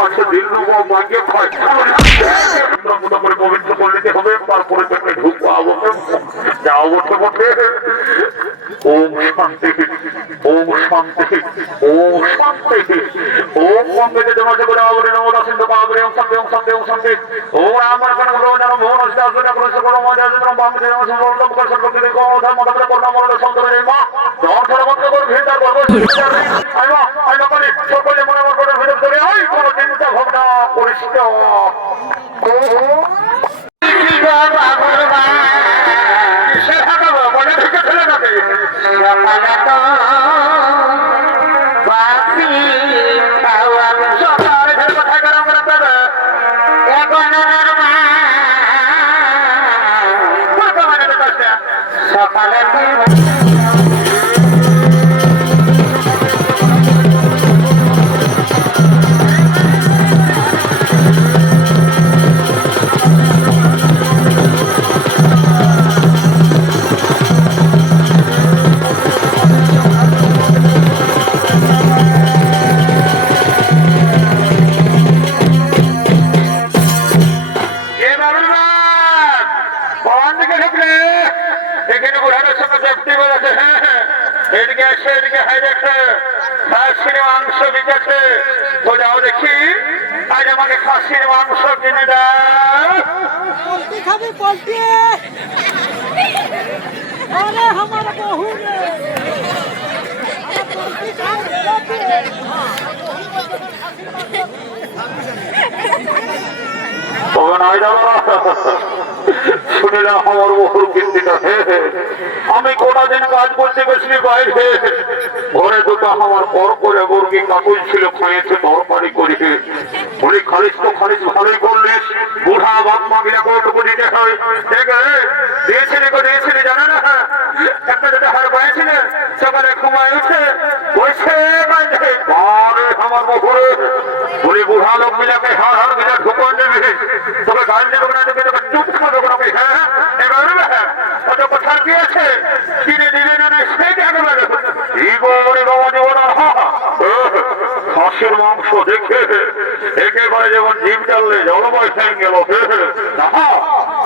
কাছে দিল নেবো মাকে খায় করে পবিত্র করে নিতে হবে তারপরে তাকে ঢুকবো যাও বসে বসে ওম শান্তি ওম শান্তি ওম শান্তি ওম মন্দিরে জমাতে করে আবরে নমো দাসিন্দ পাবরে ওম শান্তি ওম শান্তি ওম শান্তি ওম আমার কোন গ্রহ জানো ভুবন আসতে না কোন সকল মজা যেন বামে যেন সর্বলোক করে সর্বকে দেখো ওঠা মত করে করনা মরদ সন্তরে মা যখন সর্বত্র করে ভিড় করব আইমা আইমা করে সকলে মনে মনে করে ভিড় করে ওই কোন চিন্তা ভাবনা করিস না ও বাবা বাবা সে হাঁটাবো মনে থেকে ফেলে যাবে বাবা তো বাসি খাওয়া সকালে ফের কথা গরম করে দেবে এখন সকালে মাংস বিকেছে তো যাও দেখি আজ আমাকে খাসির মাংস কিনে দাও খাবি পোল্ট্রি अरे हमारा बहू ने শুনিলাম আমার বহুর কিন্তু আমি কোটা দিন কাজ করতে গেছি বাইরে ঘরে দুটো আমার পর করে মুরগি কাকুল ছিল খাইয়েছে তরকারি করে বলি খালিস তো খালিস ভালোই করলিস বুড়া বাপ মা গিরা কতটুকু দিতে হয় দিয়েছিলি জানে না একটা যেটা হার পাইছিলে সকালে ঘুমায় উঠে বসে আমার বহুরে বলি বুড়া লোক মিলাকে হার হার গিলা ঢুকন দেবে তোকে গাল দেবে না দেবে তোকে চুপ খাবে আমি হ্যাঁ এবার ওটা কোথার কি আছে কিনে দিবি না সেই একেবারে খাসির মাংস দেখে একেবারে যেমন জিম চাললে জলবায়ু খেয়ে গেল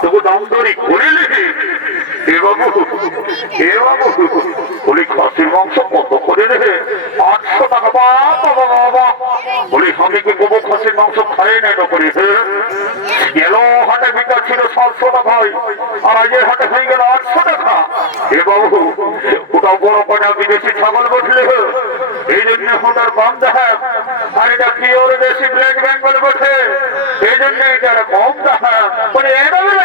তবু দাম দরি করিলি বলি খাসির মাংস কত করে রে 800 টাকা বাবা বলি আমি কি গোবর খাসির মাংস খাই নাই না করি গেল হাটে বিকা ছিল 700 টাকায় আর আজের হাটে হয়ে গেল 800 টাকা এ বাবু ওটা বড় কটা বিদেশি ছাগল বসলে এই জন্য ওটার কম দেখায় আর এটা পিওর দেশি ব্ল্যাক বেঙ্গল বসে এই জন্য এটার কম দেখায় বলে এভাবে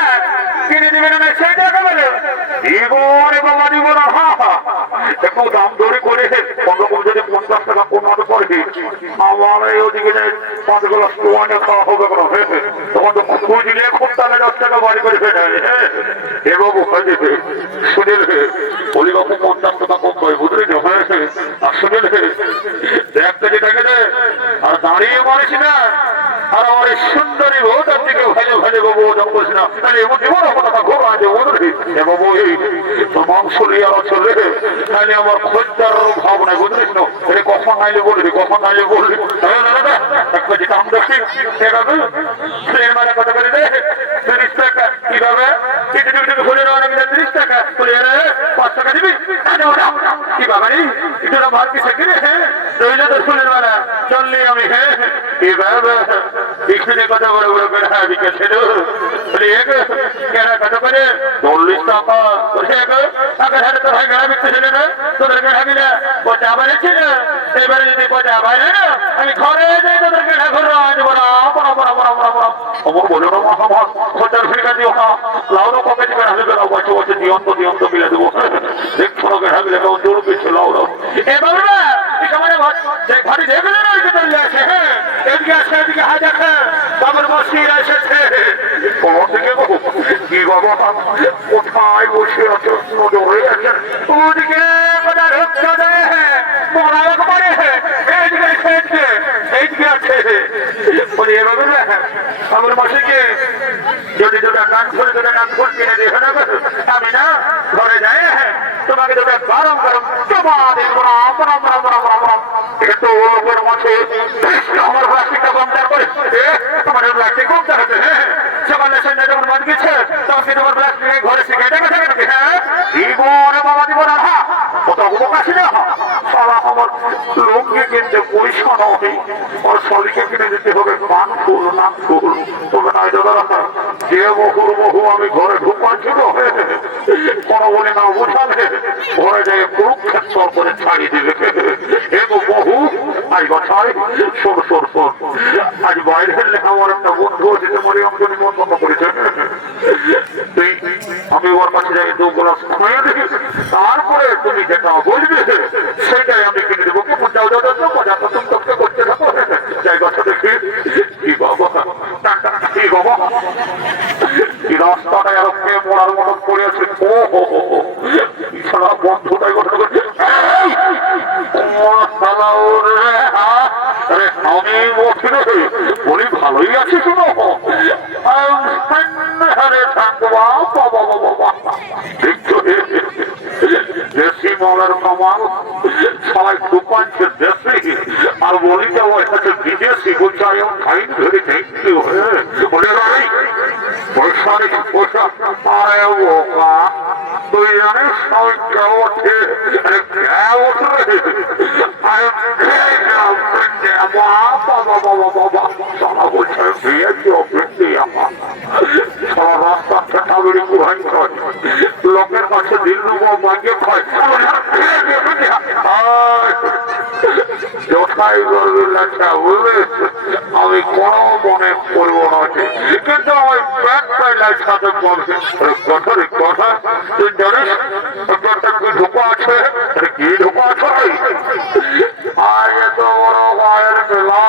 কিনে দিবে না সেই টাকা বলে বাবা দিব না একটু দাম দরে করে কোনরকম যদি 50 টাকা কমাতে পারে আমার এই ওদিকে 5 গ্লাস ওয়াইন খাওয়া হবে কোনো তখন তো খুঁজলে খুব তাহলে 10 টাকা বাড়ি করে ফেলে এ বাবু হয়ে যাবে শুনেল বলি বাবু 50 টাকা কম পাই বুঝলি না হয়েছে আর শুনেল দেখতে যেটাকে দে আর দাঁড়িয়ে মারিস না আর আমার এই সুন্দরী বউ তার দিকে ভালো ভালো বাবু ওজন করছি না তাহলে এমন জীবন কথা ঘোর আছে বুঝলি এ বাবু এই তো মাংস নিয়ে চলে তাহলে আমার খোঁজদার ভাব নাই বুঝলিস না এটা কখন নাইলে বলবি একটা যেটা আমি দেখি এভাবে ট্রেন মানে কত করে দে 30 টাকা কিভাবে কিছু কিছু ঘুরে নেওয়া 30 টাকা বলে 5 টাকা দিবি কি বাবা রে এটা ভাত কিসে কিনে রইলে তো শুনে না চললি আমি এভাবে এখানে কথা বড় বড় করে বিকেছে বলে কেনা কত করে 40 টাকা আগে হাতে তো ভাই গড়া বিকতে ছিল না তোদের গড়া বিনা পচা বাড়ছে না এবারে যদি পচা বাড়ে না আমি ঘরে যাই তোদের গড়া ঘুরে আনব না অমর বলো না মহাভাগ খোঁজার ফিরে দিও না লাউনো কমে দিবে না হলে বছর বছর দিয়ন্ত মিলে দেবো দেখছো না গড়া মিলে কেমন দৌড় পেয়েছে লাউনো এবারে না সময় যে ঘরে দেখলে না ওইকে চলে আসে এদিকে আসে এদিকে হাজার বাবার মসজিদ এসেছে কোন দিকে কি বাবা কোথায় বসে আছে নজরে আছে ওদিকে বাজার হচ্ছে মরা একবারে এইদিকে আছে বলে এভাবে আমার মাসিকে যদি দুটা গান করে দুটা গান ফুল কিনে দিয়ে আমি না ঘরে যাই তোমাকে দুটা গরম একটু ওর মাছে আমার প্লাস্টিকটা কমদার করে কি তোমার প্লাস্টিকের ঘরে শিখে যাবে নাকি? হ্যাঁ জীবনে বাবা জীবন আধা কত অবকাশী না সারা আমার লোককে কিনতে পয়সা নয় ওর শরীরকে কিনে দিতে হবে পান ফুল নাক ফুল তবে নাই দাদা যে বহুর বহু আমি ঘরে ঢুকাচ্ছিল কোনো বলে না বুঝাবে ঘরে যেয়ে কুরুক্ষেত্র করে ছাড়িয়ে দিবে এগো বহু আজ বাছাই শোন শোন শোন আজ বাইরে আমার একটা বন্ধু আছে তোমারই আমাকে নিমন্ত্রণ করেছে তুই আমি ওর কাছে যাই 2 গ্লাস খাইয়ে দিবি তারপরে তুমি যেটা বলবে সেটাই আমি কিনে দেবো যাও যাও যাও মজা তো তুমি তোকে করতে থাকো জায়গাটা দেখি কি বাবা কি বাবা কি রাস্তাটা এরকম মরার মতন পড়ে আছে ও হো হো এছাড়া বন্ধুটাই ঘটনা করছে আমি বলি ভালোই আছি শুনো দেশি মলের কামাল সবাই দোকানছে দেশি আর বলি যাবো এটাকে বিদেশি বলছে আমি খাইন ধরে দেখতে বলে পয়সা পয়সা আরে বোকা তুই জানিস আমি কেউ ওঠে আরে কেউ ওঠে লোকের কাছে দিল মাগে খায় আমি কোনো মনে করবো না কিন্তু আমার ব্যাগ সাথে কথা কথা তুই জানিস একটা কি ঢোকা আছে কি ঢোকা আছে আর এত বড় গায়ের মেলা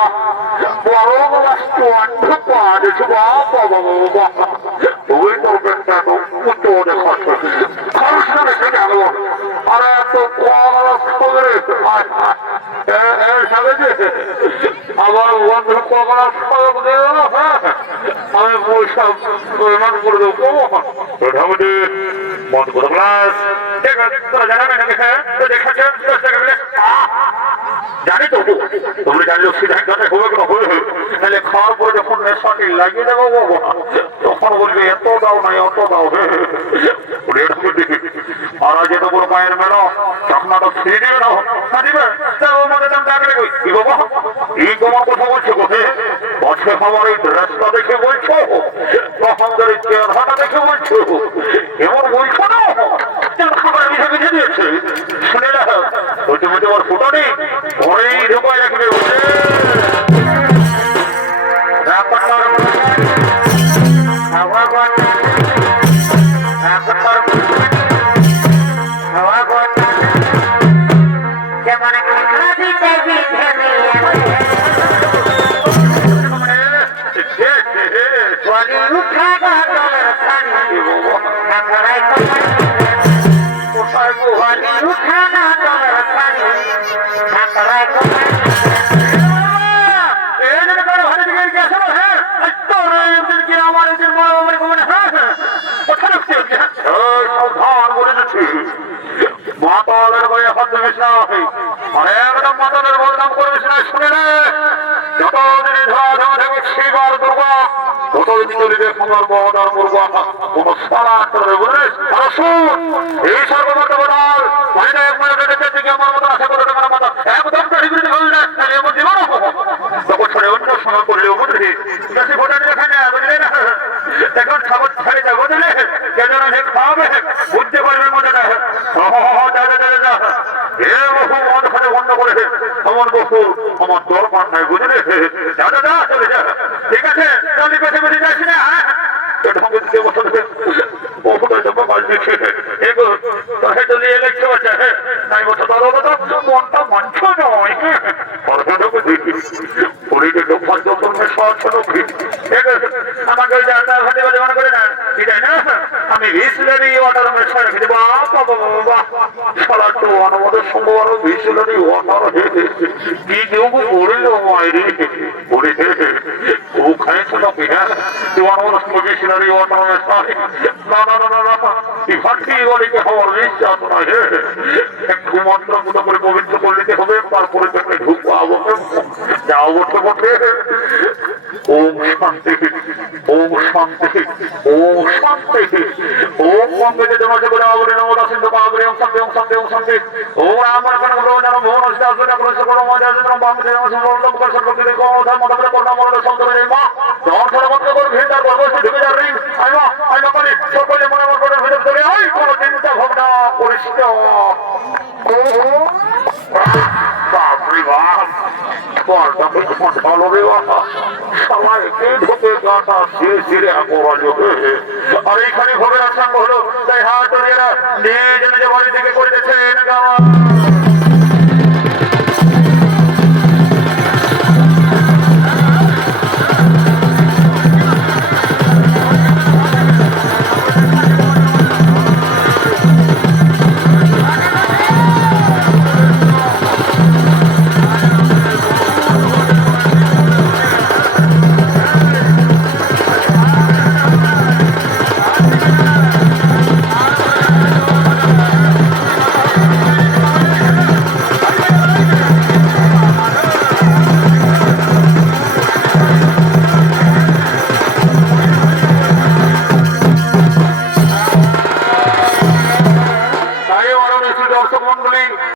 বড় বস্তু ঢোকা দেখি বাবা বাবা ওই তো ব্যাগটা উঁচু দেখাচ্ছে খরচ না রেখে গেল আর এত খবরে আবার বন্ধু কমার আমি পয়সা পরিমাণ করে দেবো মোটামুটি বন্ধ করে ক্লাস জানি তো তুমি জানলে সিদ্ধান্ত হবে কোনো হয়ে তাহলে খাওয়ার পরে যখন নেশাটি লাগিয়ে দেবো তখন বলবে এত দাও নাই অত দাও আর যেত কোনো পায়ের মেলো তখন তো ফিরে দিবে না দিবে কি বাবা এই তোমার কথা বলছো কোথায় বছর খাবার এই ড্রেসটা দেখে বলছো তখন ধরে চেহারাটা দেখে বলছো এমন বলছো না খাবার মিশে মিশে দিয়েছে শুনে না ওই তুমি তোমার ফুটো নেই ঘরেই ঢোকায় রাখবে মাতালের বই এখন দেখিস না একদম মাতালের বদনাম করিস না শুনে নে যতদিন ধরা থেকে শিবার দুর্গা ততদিন চলিবে তোমার মহাদার মুর্গা কোন সারা করে বুঝলিস এই সর্বমত বদল বাড়িটা এক মিনিট দেখেছি কি আমার মতো আশা করে তোমার মতো একদম পরিবৃত হল না এমন জীবন তখন ছেড়ে অন্য সময় করলেও বুঝলি বেশি ভোটার দেখা যায় বুঝলি না এখন খাবার ছেড়ে যাবো বুঝলে কেন খাওয়াবে বুঝতে পারবে মজাটা বন্ধ করে আমার বহু আমার দরকার নাই বুঝলে চলে যা ঠিক আছে চলি পেছে বেশি যাচ্ছি না মনটা মানছ নয় আমাকে মনে করে না ঠিক আছে না আমি বিসলারি ওয়াটার মেশা রেখে দেবো সারা তো অনুমোদের সম্ভব আরো বিসলারি ওয়াটার কি কেউ পড়িল মায়েরি পড়ে ও খাইছিল কিনা তুই অনুমোদের সঙ্গে বিসলারি ওয়াটার মেশা না না না না না এই ভাটকি গলিকে হওয়ার বিশ্বাস নয় একটু মন্ত্র পুজো করে পবিত্র করে নিতে হবে তারপরে তাকে ঢুকবো যাও বসে বসে ওম শান্তি ওম শান্তি ওম শান্তি ওম মঙ্গলে দেবতে বলে আবরে নমো দাসিন্দ পাবরে ওম শান্তি ওম শান্তি ওম শান্তি ওম রামর কন গ্রহ জানো মোহন অষ্টাদশ কোন সকল মজা জানো বামতে জানো সমর্থন করে সর্বকে দেখো ধর্ম মতরে করনা মরদ সন্তরে মা দর সর্বত্র করে ভিড়ার গর্ভস্থ ঢুকে যা রিং আইমা পারি সকলে মনে মনে করে ভিতরে চলে আই কোন চিন্তা ভাবনা করিস না বাপরে বাপ ভালো রে বাবা সবাইকে ঢুকে গাটা ধীরে ধীরে আর এইখানে ভোগের আসাঙ্গ হলো তাই হাত নিজ নিজ বাড়ি থেকে করিতেছেন গাওয়া